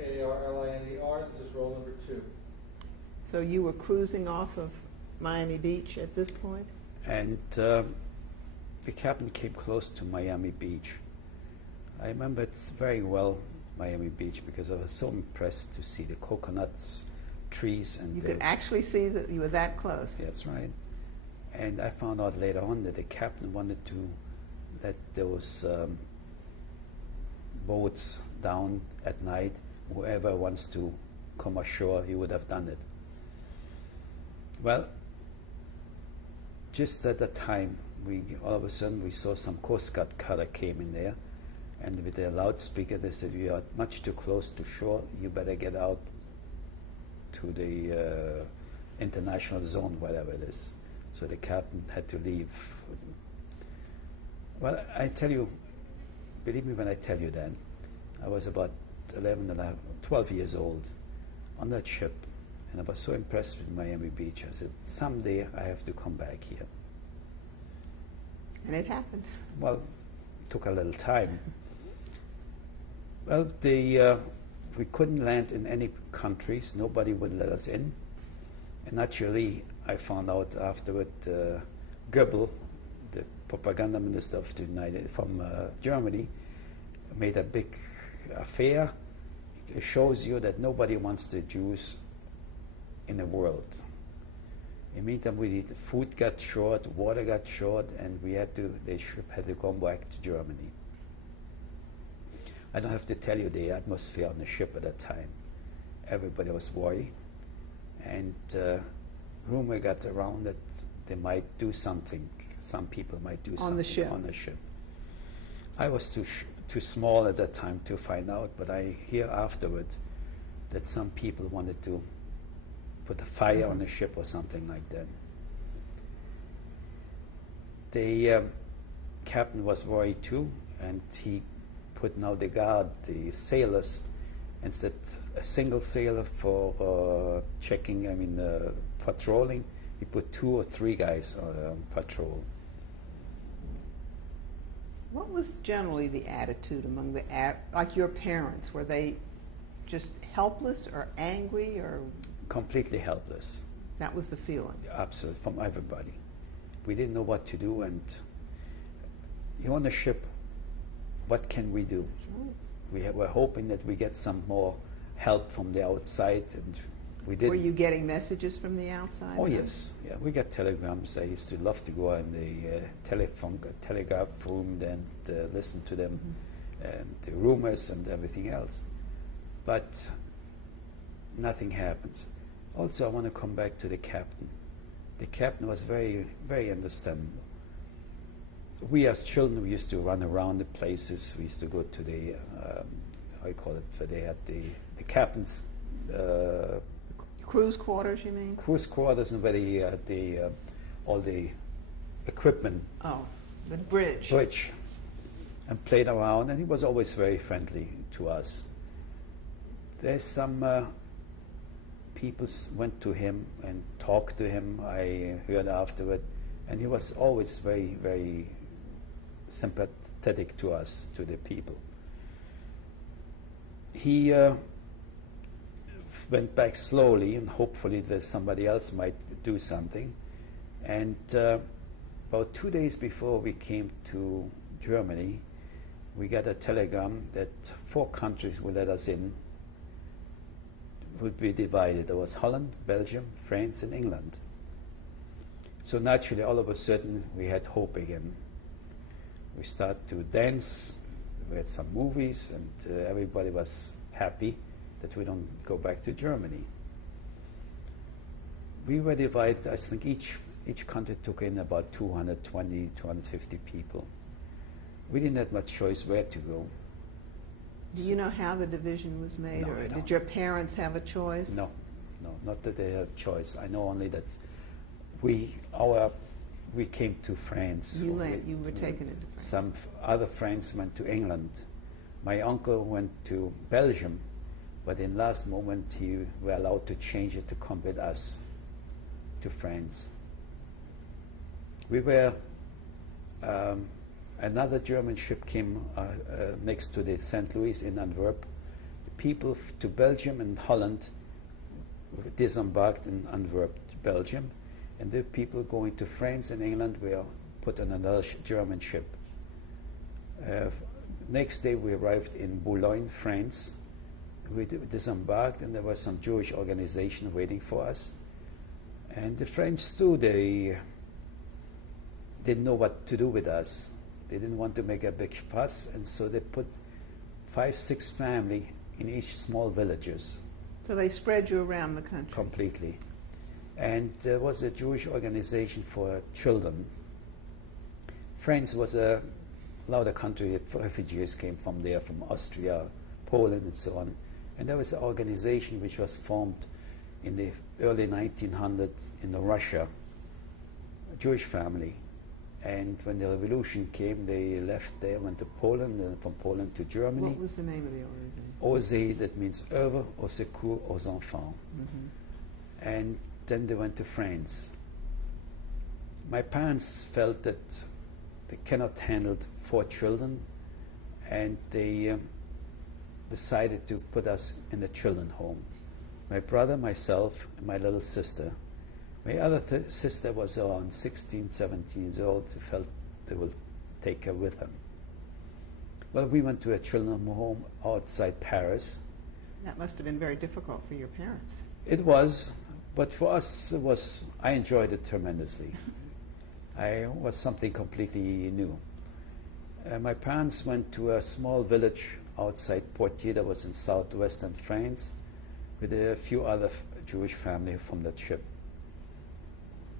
Karliner. This is roll number 2. So you were cruising off of Miami Beach at this point? And the captain came close to Miami Beach. I remember it very well, Miami Beach, because I was so impressed to see the coconuts, trees. And you could actually see that you were that close? That's right. And I found out later on that the captain wanted to let those boats down at night. Whoever wants to come ashore, he would have done it. Well, just at that time, all of a sudden we saw some Coast Guard cutter came in there, and with a loudspeaker they said, "You are much too close to shore, you better get out to the international zone," whatever it is. So the captain had to leave. Well, I tell you, believe me when I tell you that, I was about 12 years old on that ship, and I was so impressed with Miami Beach. I said, someday I have to come back here. And it happened. Well, it took a little time. Well, we couldn't land in any countries. Nobody would let us in. And naturally, I found out afterward, Goebbels, the propaganda minister of the from Germany, made a big affair. It shows you that nobody wants the Jews in the world. In the meantime, the food got short, water got short, and the ship had to go back to Germany. I don't have to tell you the atmosphere on the ship at that time. Everybody was worried, and rumor got around that they might do something. Some people might do something on the ship. I was too small at that time to find out, but I hear afterward that some people wanted to put a fire on the ship or something like that. The captain was worried too, and he put now the guard, the sailors, instead a single sailor for checking, patrolling, he put 2 or 3 guys on patrol. What was generally the attitude among like your parents? Were they just helpless or angry or? Completely helpless. That was the feeling? Absolutely, from everybody. We didn't know what to do, and you're on the ship, what can we do? Right. We're hoping that we get some more help from the outside, and we didn't. Were you getting messages from the outside? Oh, yes. Yeah, we got telegrams. I used to love to go in the telegraph room and listen to them, and the rumors and everything else. But nothing happens. Also, I want to come back to the captain. The captain was very, very understanding. We as children, we used to run around the places. We used to go to the, how you call it, they had the captain's cruise quarters, you mean? Cruise quarters, and where all the equipment. Oh, the bridge. Bridge. And played around, and he was always very friendly to us. There's some people went to him and talked to him, I heard afterward, and he was always very, very sympathetic to us, to the people. He went back slowly, and hopefully that somebody else might do something. And about 2 days before we came to Germany, we got a telegram that 4 countries would let us in, would be divided. There was Holland, Belgium, France, and England. So naturally, all of a sudden, we had hope again. We started to dance, we had some movies, and everybody was happy that we don't go back to Germany. We were divided. I think each country took in about 220, 250 people. We didn't have much choice where to go. Do you know how the division was made? No, or I don't. did your parents have a choice? No, not that they had a choice. I know only that we came to France. You were taken into France. Some other friends went to England. My uncle went to Belgium, but in last moment he were allowed to change it to come with us to France. We were, another German ship came next to the St. Louis in Antwerp. The people to Belgium and Holland disembarked in Antwerp, Belgium, and the people going to France and England were put on another German ship. Next day we arrived in Boulogne, France. We disembarked, and there was some Jewish organization waiting for us. And the French too, they didn't know what to do with us. They didn't want to make a big fuss, and so they put 5-6 families in each small villages. So they spread you around the country. Completely. And there was a Jewish organization for children. France was a louder country. Refugees came from there, from Austria, Poland, and so on. And there was an organization which was formed in the early 1900s in Russia, a Jewish family. And when the revolution came, they left there, went to Poland, and from Poland to Germany. What was the name of the organization? OSE, that means Œuvre au Secours aux Enfants. Mm-hmm. And then they went to France. My parents felt that they cannot handle 4 children, and they decided to put us in a children's home. My brother, myself, and my little sister. My other sister was around 16, 17 years old, who felt they will take her with them. Well, we went to a children's home outside Paris. That must have been very difficult for your parents. It was, but for us, it was, I enjoyed it tremendously. It was something completely new. My parents went to a small village outside Poitiers that was in southwestern France with a few other Jewish families from that ship.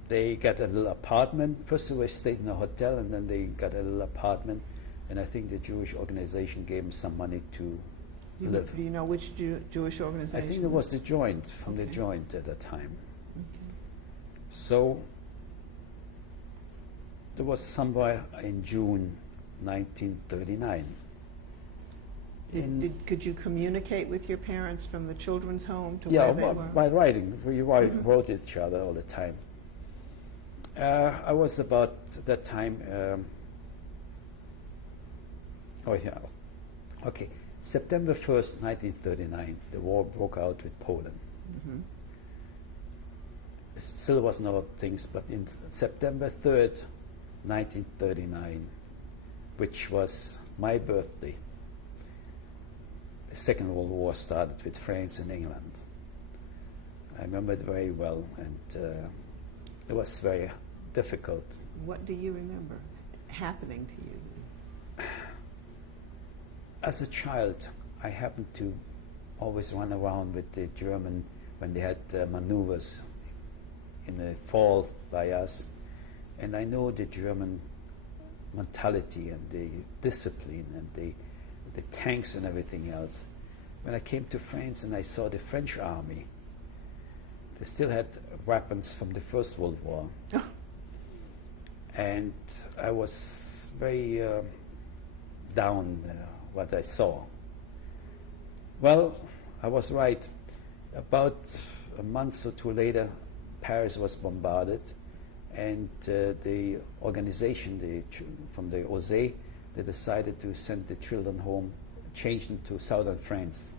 They got a little apartment. First they stayed in a hotel, and then they got a little apartment, and I think the Jewish organization gave them some money to live. Do you know which Jewish organization? I think it was the Joint, from the Joint at the time. Okay. So there was somewhere in June 1939. Could you communicate with your parents from the children's home to Yeah, where they were? by writing. We wrote each other all the time. I was about that time. September 1st, 1939, the war broke out with Poland. Mm-hmm. Still was no things, but in September 3rd, 1939, which was my birthday, the Second World War started with France and England. I remember it very well, and it was very difficult. What do you remember happening to you? As a child, I happened to always run around with the German when they had maneuvers in the fall by us, and I know the German mentality and the discipline and the tanks and everything else. When I came to France and I saw the French army, they still had weapons from the First World War. And I was very down what I saw. Well, I was right. About a month or two later, Paris was bombarded, and the organization from the OSE, they decided to send the children home, change them to southern France.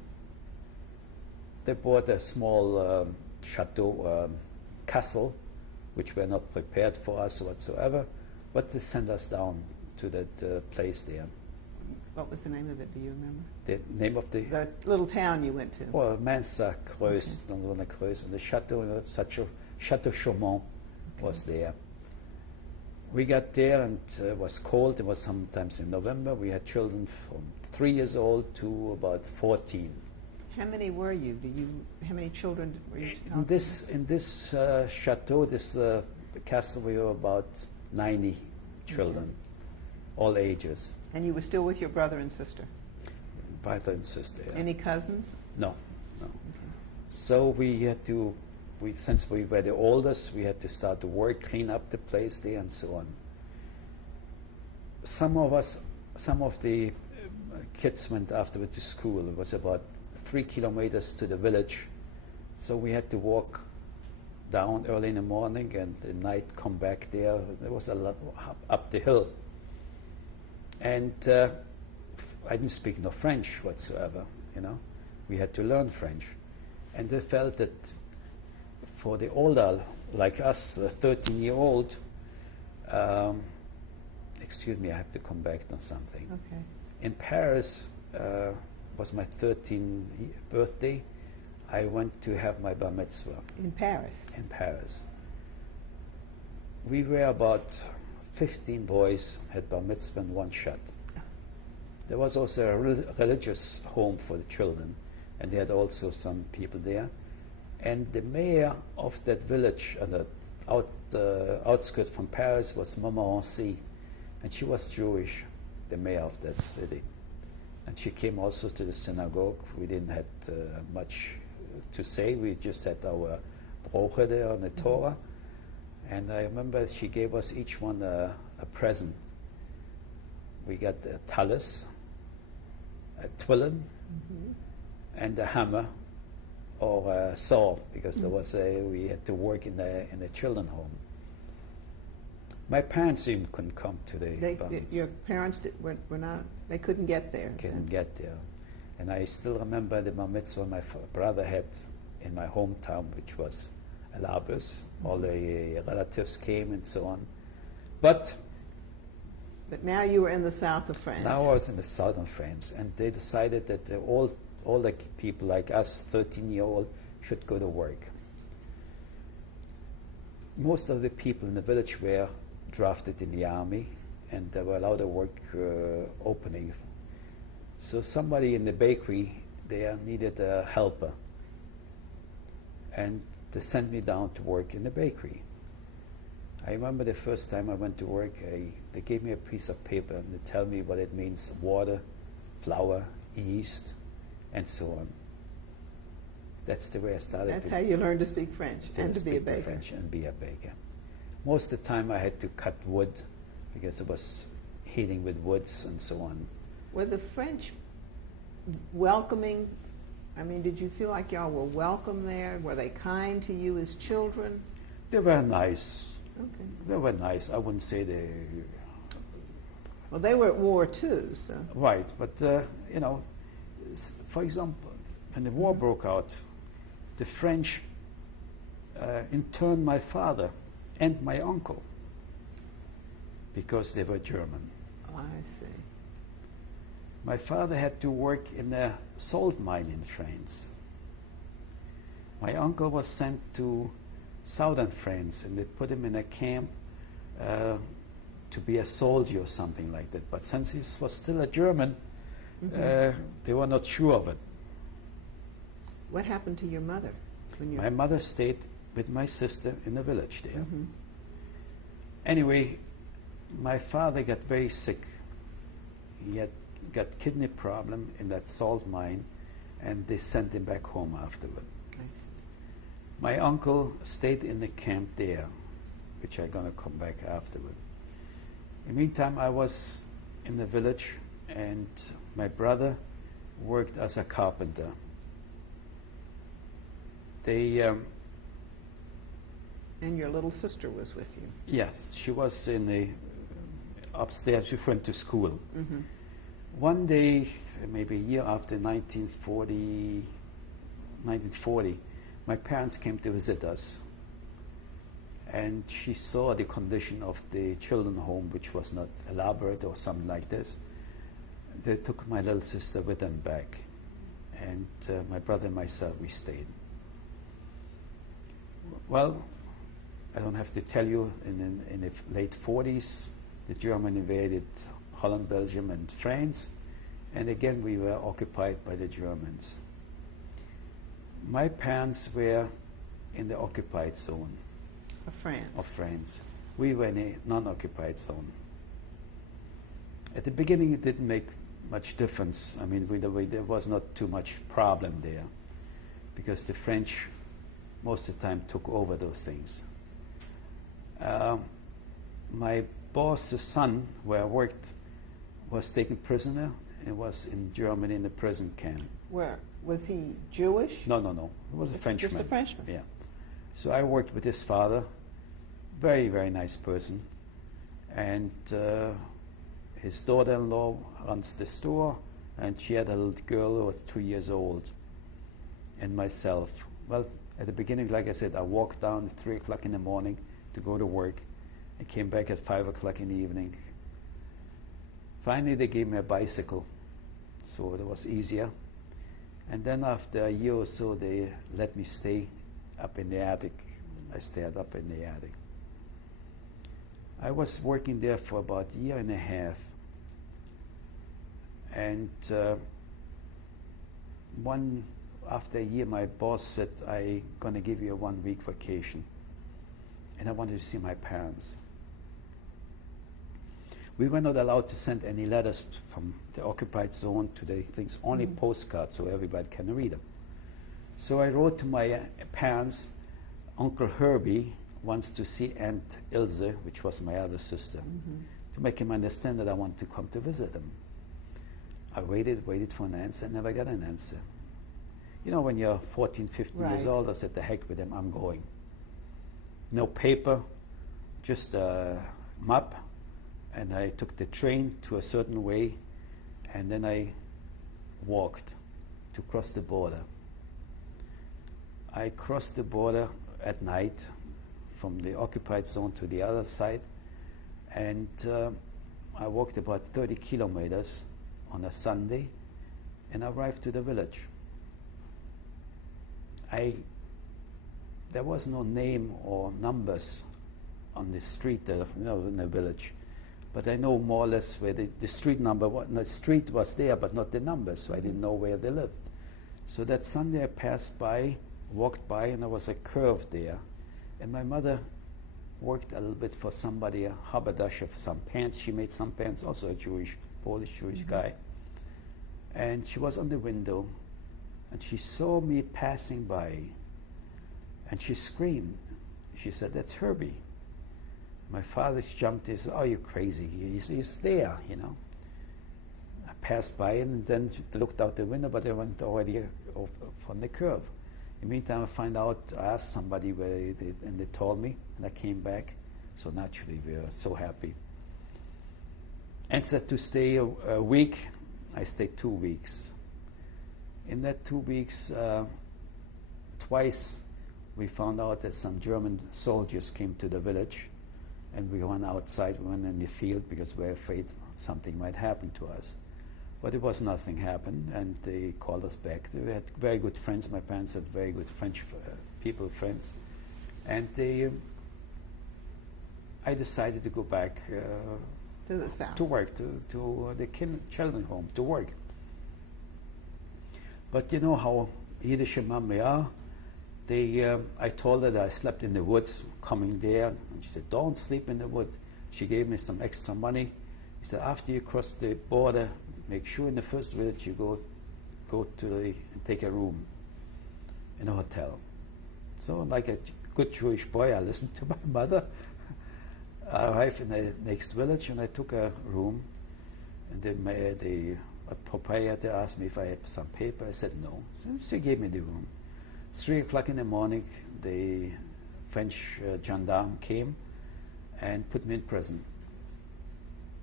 They bought a small chateau, castle, which were not prepared for us whatsoever, but they sent us down to that place there. What was the name of it? Do you remember? The name of the little town you went to. Oh, Mansa Creuse, dans eine Creuse, and the Chateau Chaumont was there. We got there, and it was cold. It was sometimes in November. We had children from 3 years old to about 14. How many were you? How many children were you? In this chateau, this castle, we were about 90 children, all ages. And you were still with your brother and sister? Brother and sister. Yeah. Any cousins? No. Okay. So we had to, since we were the oldest, we had to start to work, clean up the place there, and so on. Some of the kids went afterward to school. It was about 3 kilometers to the village, so we had to walk down early in the morning and at night come back there. There was a lot up the hill. And I didn't speak no French whatsoever, you know. we had to learn French. And they felt that for the older, like us, 13-year-old, excuse me, I have to come back on something. Okay. In Paris, was my 13th birthday. I went to have my bar mitzvah. In Paris? In Paris. We were about 15 boys at bar mitzvah in one shot. There was also a religious home for the children, and they had also some people there. And the mayor of that village, on the outskirts from Paris, was Montmorency, and she was Jewish, the mayor of that city. And she came also to the synagogue. We didn't have much to say. We just had our broche there on the Torah. And I remember she gave us each one a present. We got a talus, a twilin, and a hammer or a saw, because there was we had to work in the children's home. My parents even couldn't come to the bar mitzvah. Your parents were not, they couldn't get there. Couldn't get there. And I still remember the bar mitzvah my brother had in my hometown, which was Alabus. All the relatives came and so on. But now you were in the south of France. now I was in the southern France, and they decided that all the people like us, 13-year-old, should go to work. Most of the people in the village were drafted in the army, and there were a lot of work opening. So somebody in the bakery there needed a helper, and they sent me down to work in the bakery. I remember the first time I went to work, they gave me a piece of paper and they tell me what it means: water, flour, yeast, and so on. That's the way I started. That's how you learned to speak French and to be a speak the baker. French and be a baker. Most of the time I had to cut wood because it was heating with woods and so on. Were the French welcoming? I mean, did you feel like y'all were welcome there? Were they kind to you as children? They were nice. Okay. They were nice. I wouldn't say they... Well, they were at war too, so. Right, but you know, for example, when the war broke out, the French interned my father and my uncle because they were German. Oh, I see. My father had to work in a salt mine in France. My uncle was sent to southern France, and they put him in a camp to be a soldier or something like that. But since he was still a German, they were not sure of it. What happened to your mother? My mother stayed with my sister in the village there. Anyway, my father got very sick. He had got kidney problem in that salt mine, and they sent him back home afterward. I see. My uncle stayed in the camp there, which I'm going to come back afterward. In the meantime, I was in the village, and my brother worked as a carpenter. They, And your little sister was with you. yes, she was in the upstairs. We went to school. One day, maybe a year after 1940, my parents came to visit us, and she saw the condition of the children's home, which was not elaborate or something like this. They took my little sister with them back, and my brother and myself, we stayed. Well, I don't have to tell you, in the late 40s, the Germans invaded Holland, Belgium, and France, and again we were occupied by the Germans. My parents were in the occupied zone Of France. of France. We were in a non-occupied zone. At the beginning, it didn't make much difference. I mean, there was not too much problem there, because the French most of the time took over those things. My boss's son, where I worked, was taken prisoner and was in Germany in a prison camp. Where? Was he Jewish? No. He was a Frenchman. Just a Frenchman? Yeah. So I worked with his father, very, very nice person. And his daughter-in-law runs the store, and she had a little girl who was 2 years old. and myself. Well, at the beginning, like I said, I walked down at 3 o'clock in the morning to go to work. I came back at 5 o'clock in the evening. Finally, they gave me a bicycle, so it was easier. And then after a year or so, they let me stay up in the attic. I stayed up in the attic. I was working there for about a year and a half. And after a year, my boss said, I'm going to give you a 1 week vacation. And I wanted to see my parents. We were not allowed to send any letters from the occupied zone to the things, only postcards so everybody can read them. So I wrote to my parents, Uncle Herbie wants to see Aunt Ilse, which was my other sister, to make him understand that I want to come to visit him. I waited for an answer, never got an answer. You know, when you're 14, 15 years old, I said, the heck with him, I'm going. No paper, just a map, and I took the train to a certain way, and then I walked to cross the border. I crossed the border at night from the occupied zone to the other side, and I walked about 30 kilometers on a Sunday and arrived to the village. There was no name or numbers on the street there, in the village, but I know more or less where the street number was. The street was there, but not the numbers, so I didn't know where they lived. So that Sunday I passed by, walked by, and there was a curve there. And my mother worked a little bit for somebody, a haberdasher, for some pants. She made some pants, also a Polish Jewish guy. And she was on the window, and she saw me passing by, and she screamed. She said, "That's Herbie." My father jumped. He said, "Oh, you're crazy. He's there, you know." I passed by and then looked out the window, but I went already off from the curve. In the meantime, I asked somebody where and they told me, and I came back. So naturally, we were so happy. And said to stay a week. I stayed 2 weeks. In that 2 weeks, twice we found out that some German soldiers came to the village, and we went outside, we went in the field because we were afraid something might happen to us. But it was nothing happened, and they called us back. We had very good friends. My parents had very good French friends. And I decided to go back to the south, to work, to the children's home, to work. But you know how Yiddish Mama are. I told her that I slept in the woods coming there, and she said, "Don't sleep in the wood." She gave me some extra money. She said, "After you cross the border, make sure in the first village you go to take a room in a hotel." So like a good Jewish boy, I listened to my mother. I arrived in the next village and I took a room, and the proprietor asked me if I had some paper. I said no. So he gave me the room. 3 o'clock in the morning, the French gendarme came and put me in prison.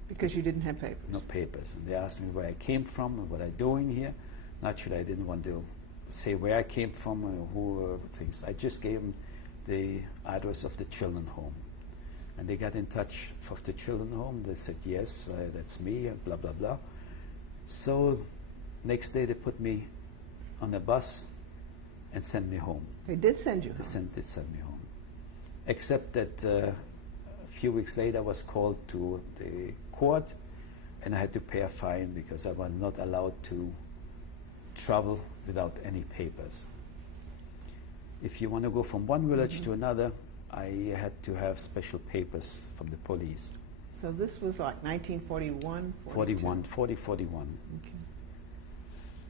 Because you didn't have papers? No papers. And they asked me where I came from and what I'm doing here. Naturally, I didn't want to say where I came from or who things. I just gave them the address of the children's home. And they got in touch with the children's home. They said, "Yes, that's me," and blah, blah, blah. So next day they put me on a bus and sent me home. They did send you home? They sent me home. Except that a few weeks later I was called to the court, and I had to pay a fine because I was not allowed to travel without any papers. If you want to go from one village to another, I had to have special papers from the police. So this was like 1941? 41. Okay.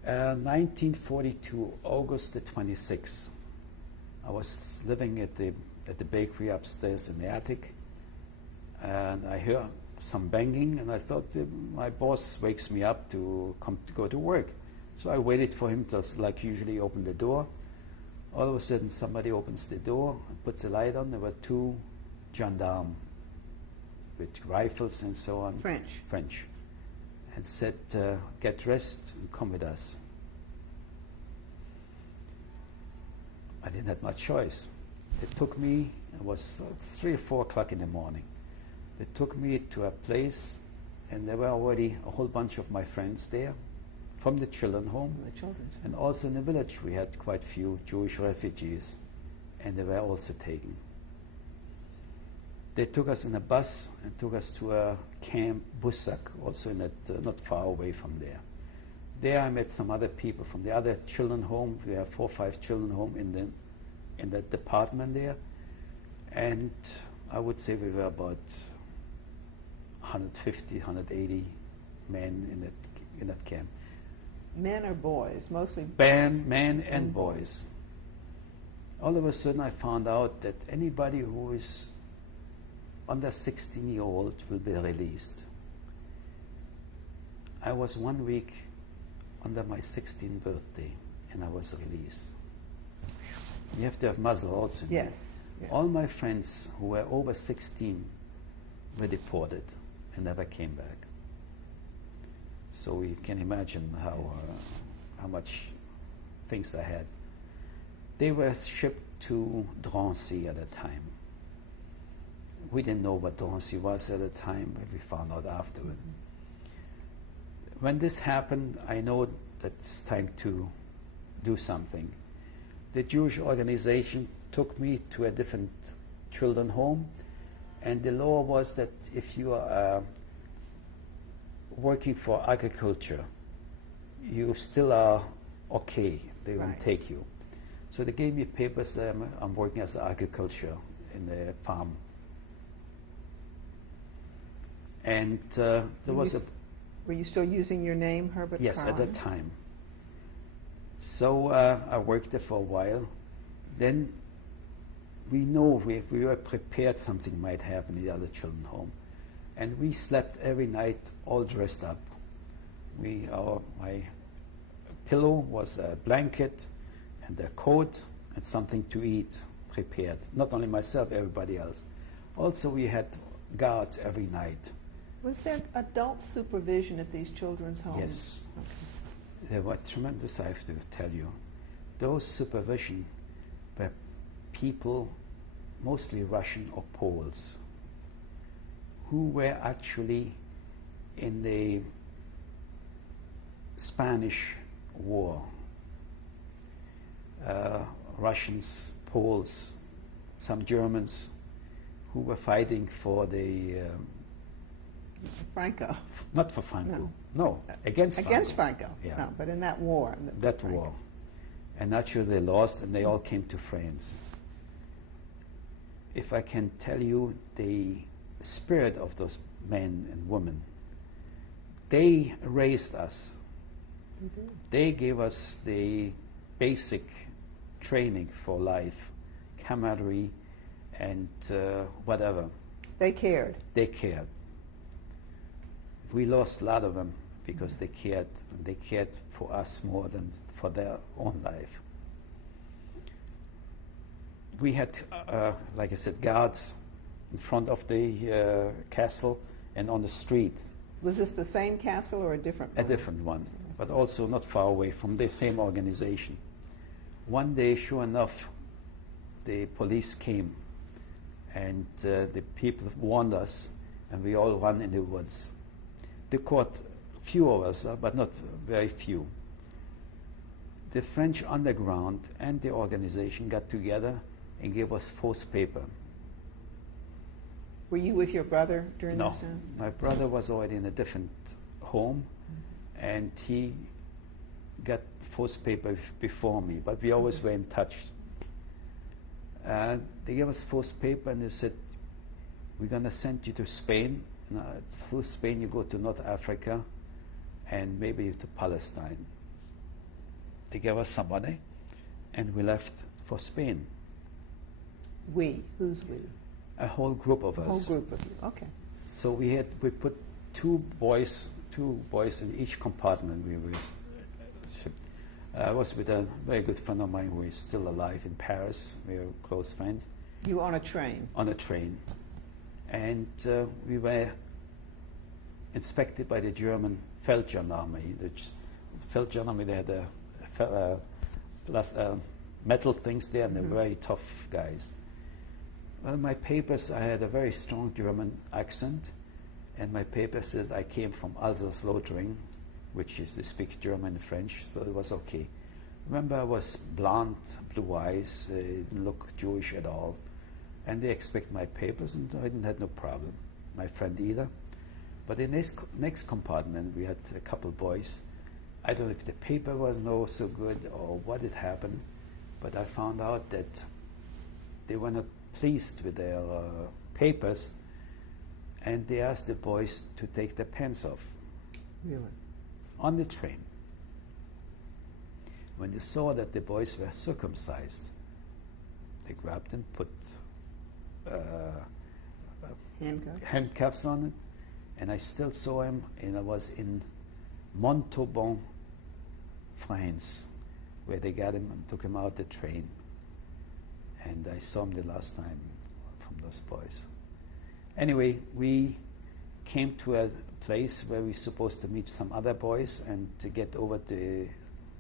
1942, August the 26th. I was living at the bakery upstairs in the attic, and I heard some banging, and I thought my boss wakes me up to go to work. So I waited for him to, like usually, open the door. All of a sudden, somebody opens the door and puts a light on. There were 2 gendarmes with rifles and so on. French. And said, "Get dressed and come with us." I didn't have much choice. They took me, it was 3 or 4 o'clock in the morning. They took me to a place, and there were already a whole bunch of my friends there from the children's home. The children's home. And also in the village we had quite few Jewish refugees, and they were also taken. They took us in a bus and took us to a camp, Bussak, also not far away from there. There I met some other people from the other children's home. We have 4 or 5 children's home in the department there. And I would say we were about 150, 180 men in that camp. Men or boys? Mostly Men and boys. All of a sudden I found out that anybody who is under 16-year-old will be released. I was 1 week under my 16th birthday, and I was released. You have to have muzzle also. Yes. Yes. All my friends who were over 16 were deported and never came back. So you can imagine how much things I had. They were shipped to Drancy at the time. We didn't know what Drancy was at the time, but we found out afterward. When this happened, I know that it's time to do something. The Jewish organization took me to a different children's home, and the law was that if you are working for agriculture, you still are okay. They will Right. take you. So they gave me papers that I'm working as agriculture in the farm. And there was a... Were you still using your name, Herbert Yes, at that Karliner? time. So I worked there for a while. Then we know we were prepared something might happen in the other children's home. And we slept every night all dressed up. My pillow was a blanket and a coat and something to eat prepared. Not only myself, everybody else. Also we had guards every night. Was there adult supervision at these children's homes? Yes. Okay. There were tremendous, I have to tell you. Those supervision were people, mostly Russian or Poles, who were actually in the Spanish War. Russians, Poles, some Germans who were fighting for the... Franco. not for Franco. No, against Franco. Against Franco. Yeah. No, but in that war. That Franco. war. And naturally they lost and they all came to France. If I can tell you the spirit of those men and women, they raised us. You did. They gave us the basic training for life, camaraderie and whatever. They cared. They cared. We lost a lot of them because they cared, and they cared for us more than for their own life. We had, like I said, guards in front of the castle and on the street. Was this the same castle or a different one? A different one, but also not far away from the same organization. One day, sure enough, the police came and the people warned us, and we all ran in the woods. They caught few of us, but not very few. The French underground and the organization got together and gave us false paper. Were you with your brother during No, this time? my brother was already in a different home, and he got false paper before me, but we always were in touch. They gave us false paper and they said, we're going to send you to Spain. Through Spain you go to North Africa and maybe to Palestine. They gave us some money and we left for Spain. We? Who's we? A whole group of A whole us. group of you. Okay. So we put two boys in each compartment. We were shipped. I was with a very good friend of mine who is still alive in Paris. We are close friends. You were on a train? On a train. And we were inspected by the German Feldgendarmerie. The Feldgendarmerie, they had metal things there, and they're very tough guys. Well, my papers, I had a very strong German accent, and my paper says I came from Alsace-Lothringen, which is, they speak German and French, so it was okay. Remember, I was blonde, blue eyes, didn't look Jewish at all, and they expect my papers, and I didn't have no problem. My friend either. But in this next compartment, we had a couple boys. I don't know if the paper was no so good or what had happened, but I found out that they were not pleased with their papers, and they asked the boys to take their pants off. Really? On the train. When they saw that the boys were circumcised, they grabbed them, put handcuffs on it, and I still saw him, and I was in Montauban, France, where they got him and took him out the train. And I saw him the last time from those boys. Anyway, we came to a place where we were supposed to meet some other boys and to get over the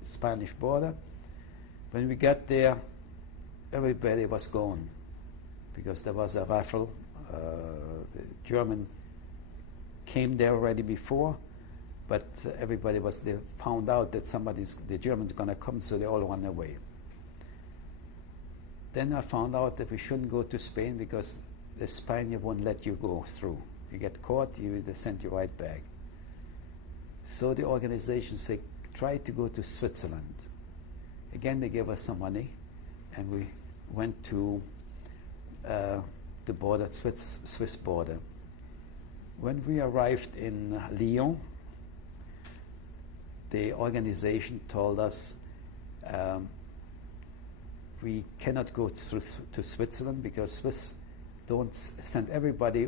Spanish border. When we got there, everybody was gone because there was a raffle. The German came there already before, but everybody was, they found out that the Germans going to come, so they all ran away. Then I found out that we shouldn't go to Spain because the Spaniard won't let you go through. You get caught, they send you right back. So the organization said, try to go to Switzerland. Again, they gave us some money, and we went to the border, Swiss border. When we arrived in Lyon, the organization told us we cannot go to Switzerland because Swiss don't send everybody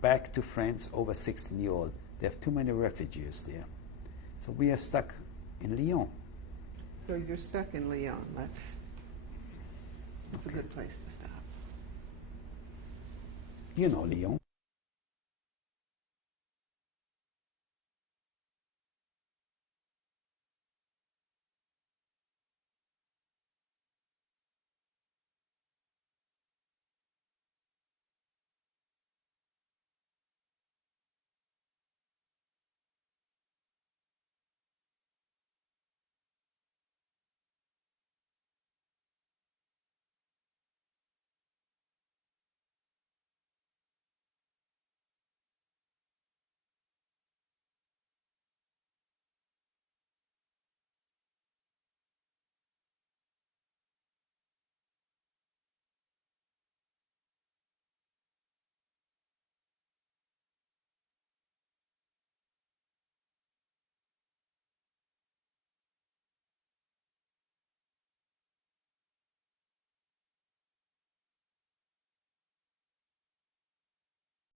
back to France over 16 years old. They have too many refugees there. So we are stuck in Lyon. So you're stuck in Lyon. That's a good place to stop. You know Lyon.